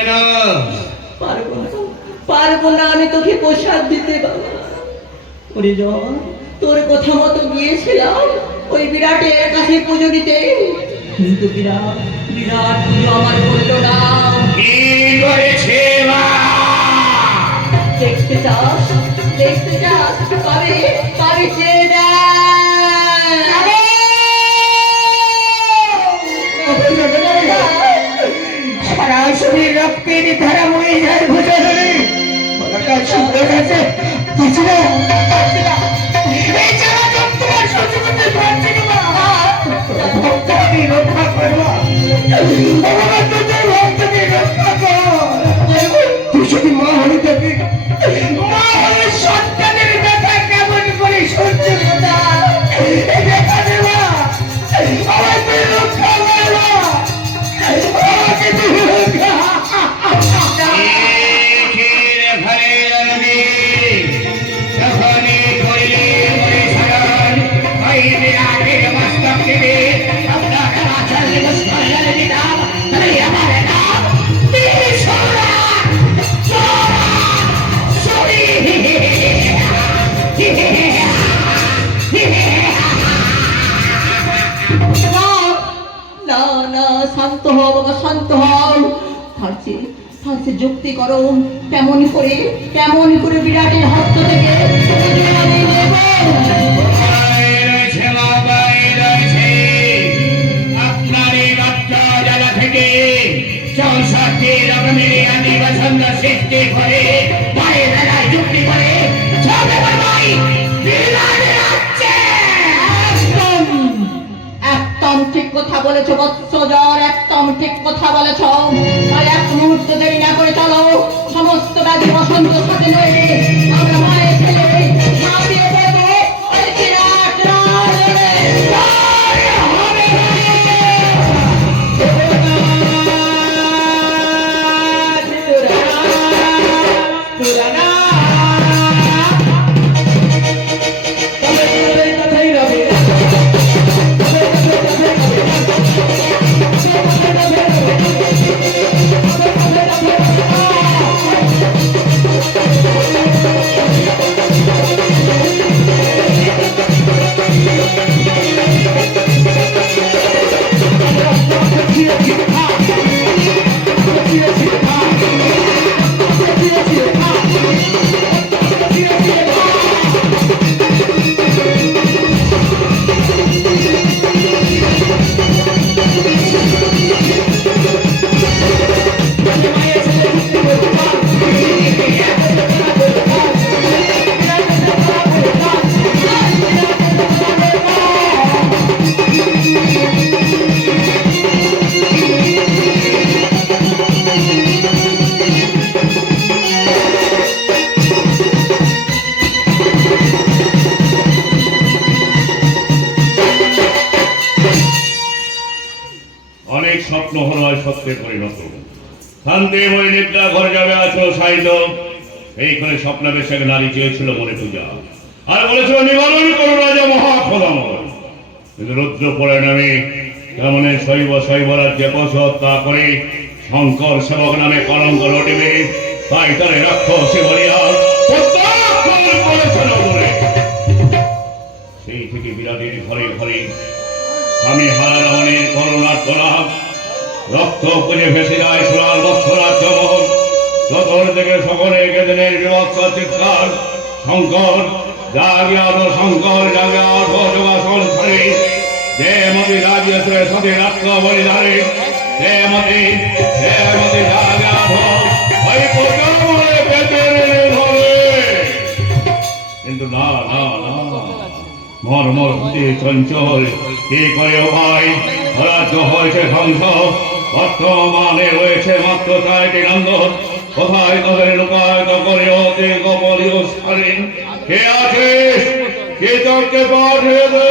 মা কেন পারব না পারব না আমি তোকে পোশাক দিতে বাবা। ওরে জন তোর কথা মতো গিয়েছিলাম ওই বিরাটের কাছে পুজো দিতে। কিন্তু বিরাট বিরাট পুজো আমার করল না। কি করেছে মা? দেখতে চাস দেখতে চাস পাবে পাবে চেয়ে সরাসরি রক্তের ধারা বয়ে যায় ভোজনে। ওটা সুন্দর আছে। কিছু না পারছি না। শান্ত হও, বাবা, শান্ত হও। থাকছে থাকছে যুক্তি করো। তেমন করে, কেমন করে বিরাটের হস্ত থেকে পুজো আমি নেব সৃষ্টি করে পায়ে কথা বলেছ জ্বর একদম ঠিক কথা বলেছ। আর এক মুহূর্ত দেরি না করে চলো, সমস্ত ব্যাধি বসন্ত সাথে নয় আমরা সত্যে পরিণত শান্তি বই নিদ্রা ঘরে যাবে, আছো সাইল এইখানে স্বপ্নাবেশ নারী চেয়েছিল মনে পূজা। আর বলেছিল, নিবারণ করো রাজা কিন্তু রুদ্র পড়ে নামে তেমন শৈব হত্যা করে শঙ্কর সেবক নামে কলঙ্ক রটিবে তাই তারে রাক্ষসে বলিয়া সেই থেকে বিরাটের ঘরে ঘরে স্বামী হারা রমণের রক্ত পুজে ভেসে যায় সোনার বৎসরাজ্য মোহন চতুর্দিকে সকলে কেদিনের বিভৎস চিৎকার শঙ্কর জাগিয়ার শঙ্কর জাগিয়ার ভোজবাসন ছাড়ে। যে মতি রাজ্যে সতী রাত্র বলিধারে যে মতি যে মতি জাগিয়া কিন্তু না না না। মর মর চঞ্চল, কি করে ভাই? রাজ্য হয়েছে সংসদ বর্তমানে রয়েছে মাত্র চারটি নন্দন কোথায় তাদের লুকায়িত করে অতি গোপনীয় স্থানে? কে আছিস কে তোকে পাঠিয়ে দে?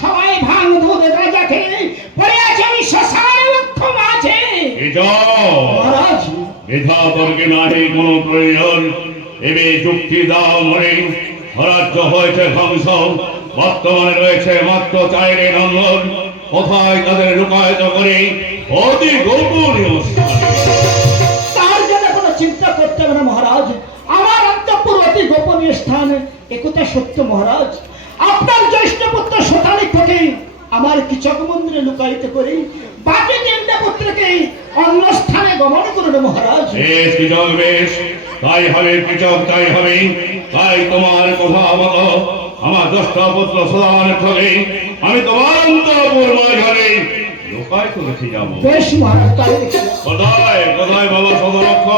সবাই ভাঙ ধরে রাজা পড়ে আছে ওই শ্মশানের লক্ষ্য মাঝে মহারাজ! মেধা বর্গে নাহি কোনো প্রয়োজন। এবে যুক্তি দাও মরে। স্বরাজ্য হয়েছে ধ্বংস। বর্তমানে রয়েছে মাত্র চাইরে নন্দন কোথায় তাদের লুকায়িত করে? অতি গোপনীয় তার জন্য কোনো চিন্তা করতে হবে না মহারাজ। আমার অন্তপুর অতি গোপনীয় স্থান। একথা সত্য মহারাজ। আপনার জ্যেষ্ঠ পুত্র শতানি থেকে আমার কিচক মন্দিরে লুকায়িত করে। বাকি তিনটা পুত্রকে অন্য স্থানে গমন করুন মহারাজ। বেশ কিচক বেশ। তাই হবে কিচক তাই হবে। তাই তোমার কথা মতো আমার দশটা পুত্র সদান হবে আমি তোমার অন্তপুর মাঝারে লুকায়িত রেখে যাব। কোথায় কোথায় বাবা সদরক্ষ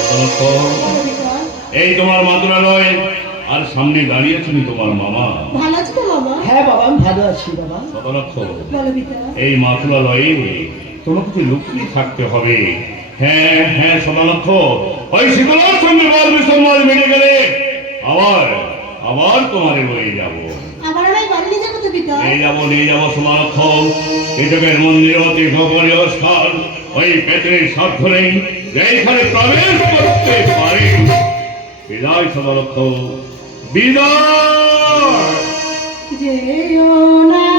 সদরক্ষ এই তোমার মাতুরালয় আর সামনে দাঁড়িয়েছেন তোমার মামা। ভালো আছো তো বাবা হ্যাঁ বাবা আমি ভালো আছি বাবা। সদরক্ষ এই মাতুরালয়ে কোনো কিছু লুকিয়ে থাকতে হবে। হ্যাঁ হ্যাঁ সদানক্ষ ওই শীতলার সঙ্গে বাদ বিসম্বাদ মিটে গেলে। আবার আবার তোমারে নিয়ে যাব। আবার আমি বাড়ি যাব তো পিতা? নিয়ে যাব নিয়ে যাব সমারক্ষ মন্দির অতি গোপনীয় স্থান। ওই পেটের স্বার্থ নেই যেখানে প্রবেশ করতে পারি। বিদায় সমারক্ষ বিদায়! যেও না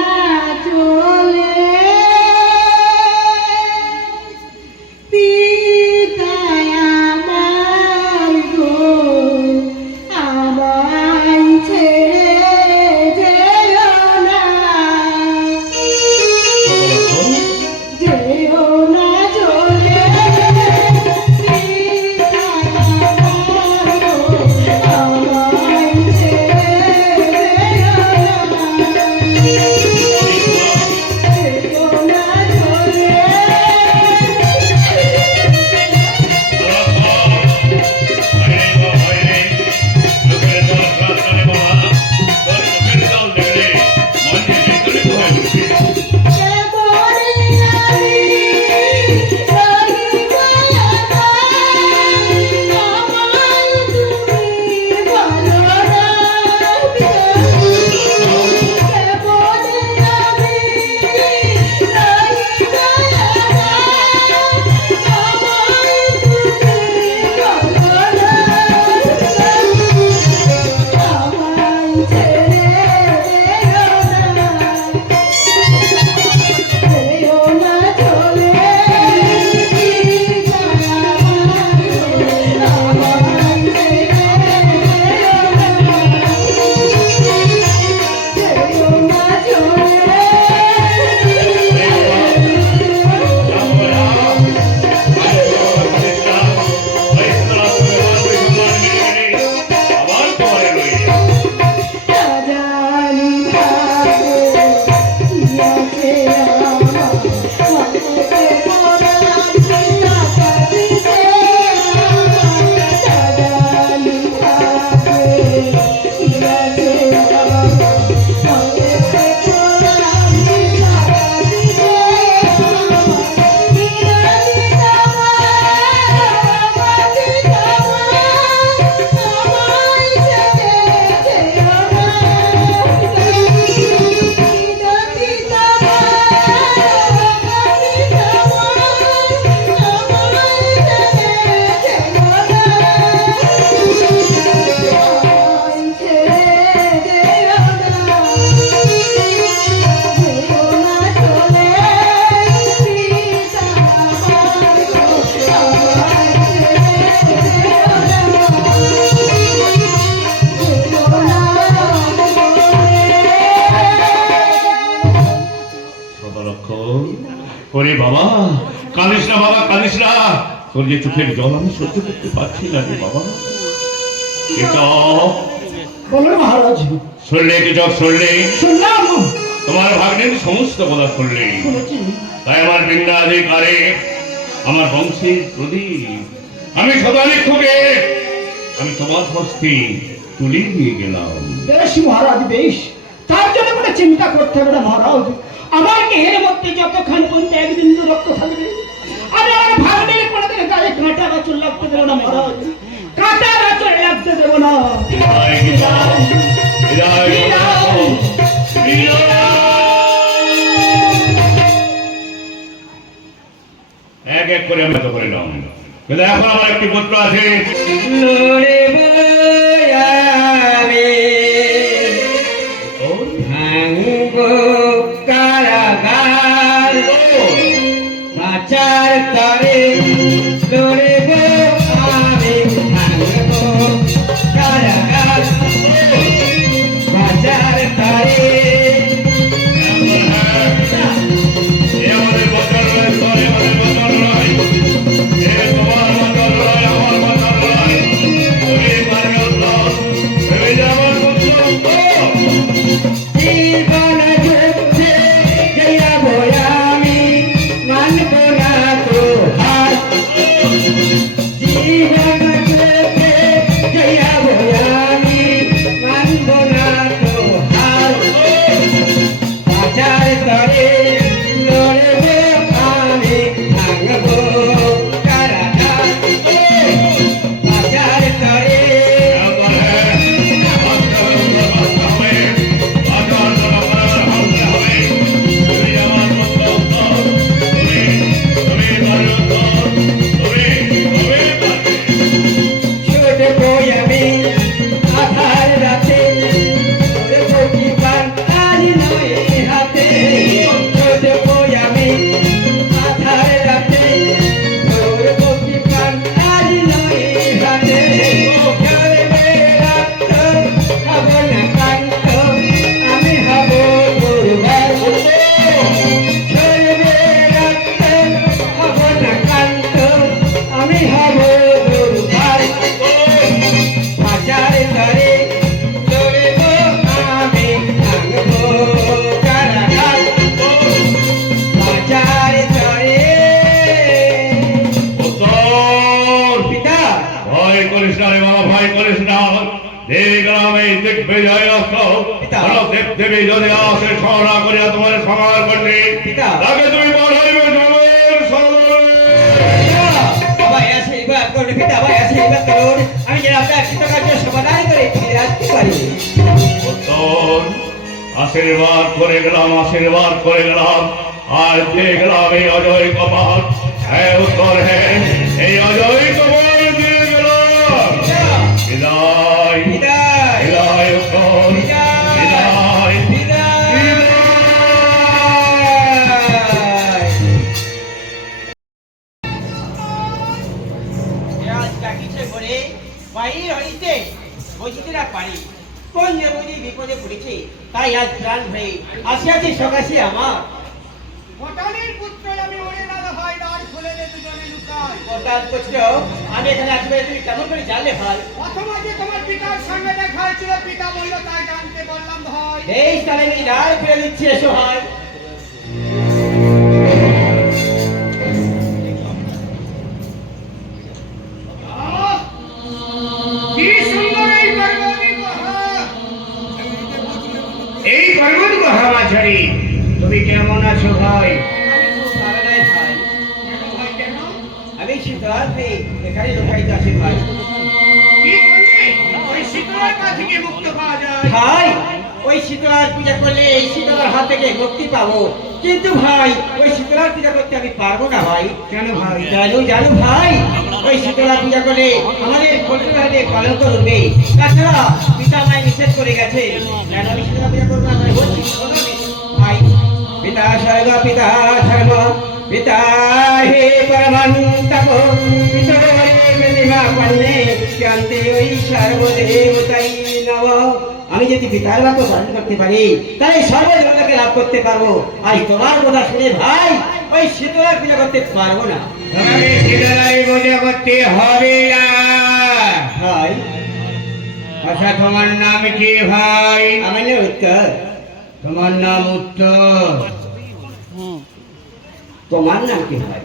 যে চোখের জল আমি সহ্য করতে পারছি না রে বাবা। কেচক বলুন মহারাজ। শুনলে কেচক শুনলে? শুনলাম তোমার ভাগ্নের সমস্ত কথা শুনলে। তাই আমার বৃন্দাধিকারে আমার বংশের প্রদীপ। আমি সদালিক্ষকে আমি তোমার হস্তে তুলে নিয়ে গেলাম। বেশ মহারাজ বেশ। তার জন্য কোনো চিন্তা করতে হবে না মহারাজ। আমার দেহের মধ্যে যতক্ষণ পর্যন্ত এক বিন্দু রক্ত থাকবে আমি আমার ভাগ্নের কোনোদিন গায়ে কাঁটা গাছর লাগতে দেবো না মহারাজ। কাঁটা গাছর লাগতে দেবো না। এক এক করে আমি তো করে নাও কিন্তু এখন আমার একটি পুত্র আছে। কারাগার। বাঁচার তরে আশীর্বাদ করে গেলাম, আশীর্বাদ করে গেলাম। আর যে গেলাম এই অজয় কপাল। হ্যাঁ উত্তর হ্যাঁ এই অজয় পারি। কোন যে বুঝি বিপদে পড়েছে তাই আজ প্রাণ হয়ে আসিয়াছি সকাশি আমার। ভটানের পুত্র আমি ওরে দাদা হয় দ্বার খুলে দে দুজনে লুকায়। হঠাৎ পুত্র আমি এখানে আসবে তুমি কেমন করে জানলে ভাই? অথবা যে তোমার পিতার সঙ্গে দেখা হয়েছিল পিতা বলল তাই জানতে বললাম ভাই। এই স্থানে দ্বার ফিরে দিচ্ছি এসো ভাই। মহামাছারি তুমি কেমন আছো ভাই? আমি শীতলাতে এখানে লোকাইতে আছি ওই শীতলার পূজা করলে এই শীতলার হাত থেকে মুক্তি পাবো। কিন্তু ভাই ওই শীতলার পূজা করতে আমি পারব না ভাই। কেন ভাই? জানো জানো ভাই ওই শীতলা পূজা আমাদের কলঙ্ক তাছাড়া পিতা আমায় নিষেধ করে গেছে। কেন আমি শীতলা পূজা করব না। পিতা স্বর্গ পিতা ধর্ম পিতা হে পরমন্তপ পিতরে প্রতিমা পন্নে শান্তি ওই সর্বদেবতাই নব আমি যদি পিতার বাক্য পালন করতে পারি তাহলে সর্বদেবতাকে লাভ করতে পারব। আর তোমার কথা শুনে ভাই ওই শীতলার পূজা করতে পারব না। তোমাকে শীতলাই পূজা করতে হবে না। ভাই। আচ্ছা তোমার নাম কি ভাই? আমার উত্তর। তোমার নাম উত্তর তোমার নাম কি ভাই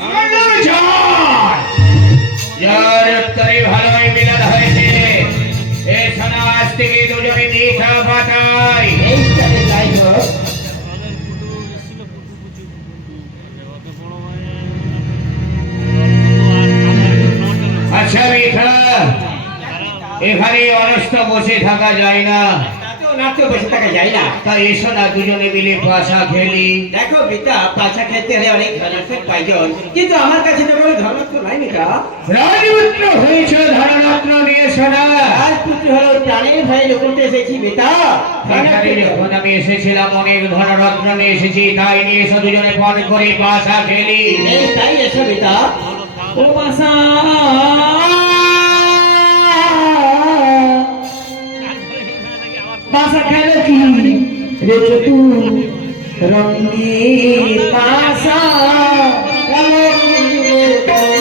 আমার নাম জয়! যার উত্তরে ভালোই মিলন হয়েছে এ থেকে দুজনে যাই হোক। আচ্ছা মিঠা এখানে অনস্ত বসে থাকা যায় না। নাচতেও বসে থাকা যায় না। তাই এসো না দুজনে মিলে পাশা খেলি। দেখো বিতা পাছা খেতে হলে অনেক ধনাত্মক প্রয়োজন। কিন্তু আমার কাছে তো কোনো ধনাত্মক নাই মিতা। রাজপুত্র হয়েছ ধনরত্ন নিয়ে শোনা আর হলো প্রাণের ভয়ে লোকতে এসেছি বেটা যখন আমি এসেছিলাম অনেক ধনরত্ন নিয়ে এসেছি তাই নিয়ে এসো দুজনে পণ করে পাশা খেলি। তাই এসো বেটা ও বাসা বাসা খেলো কি? রে চতু রঙ্গে পাশা খেলো কি?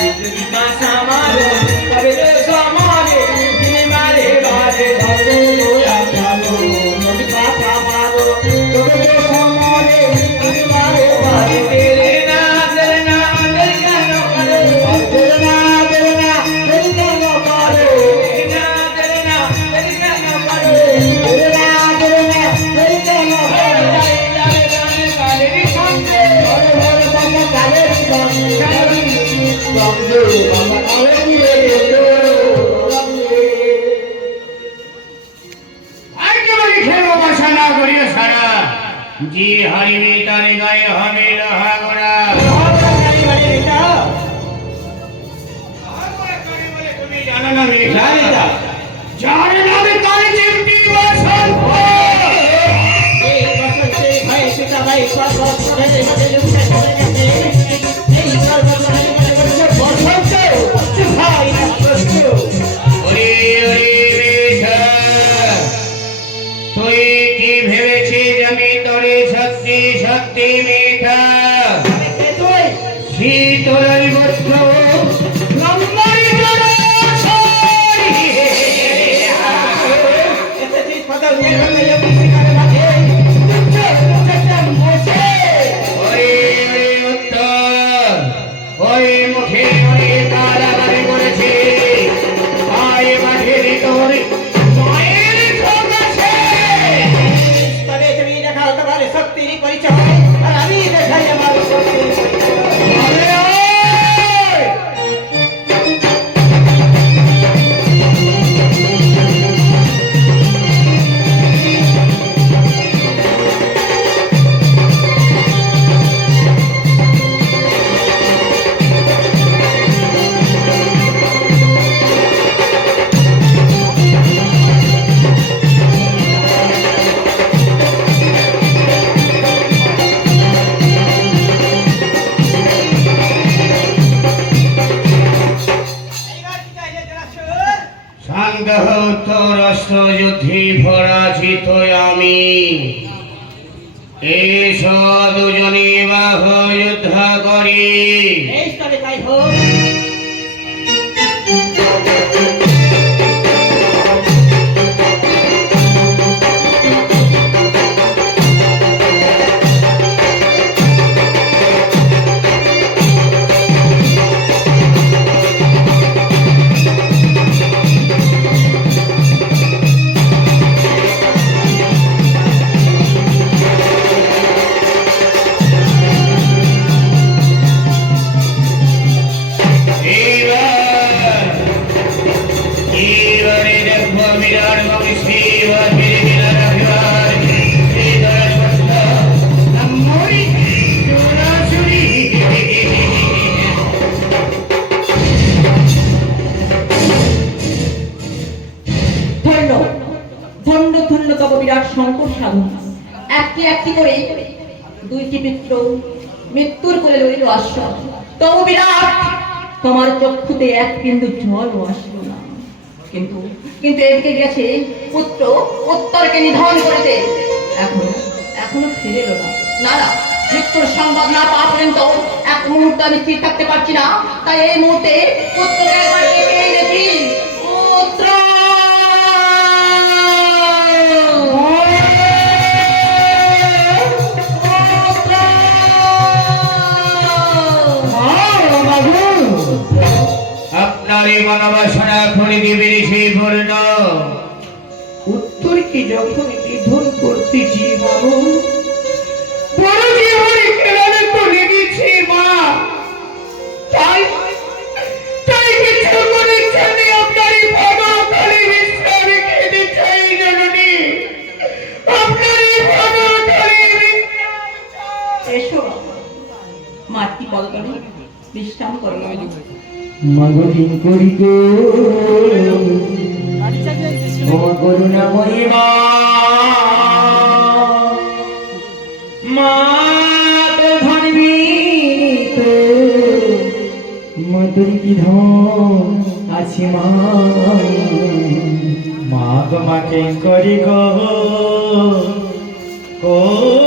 আঠারো যদি যুদ্ধে পরাজিত আমি। এই দুজনে বাহ যুদ্ধ করি। এক আসলো না। কিন্তু কিন্তু এদিকে গেছে পুত্র উত্তরকে নিধন করতে। এখনও এখনও ফিরে এলো না। না মৃত্যুর সংবাদ না পাওয়া পর্যন্ত এক মুহূর্ত আমি স্থির থাকতে পারছি না। তাই এই মুহূর্তে পুত্রকে দেখি পুত্র! আপনারই মনোবাসনা পরিদেবের সেই পূর্ণ উত্তরকে যখন নিধন করতেছি বাবু? মাগদিন করি গো ক্ষমা করুণাময়ী মা। কি ধন আছে তোমাকে করি গো। কো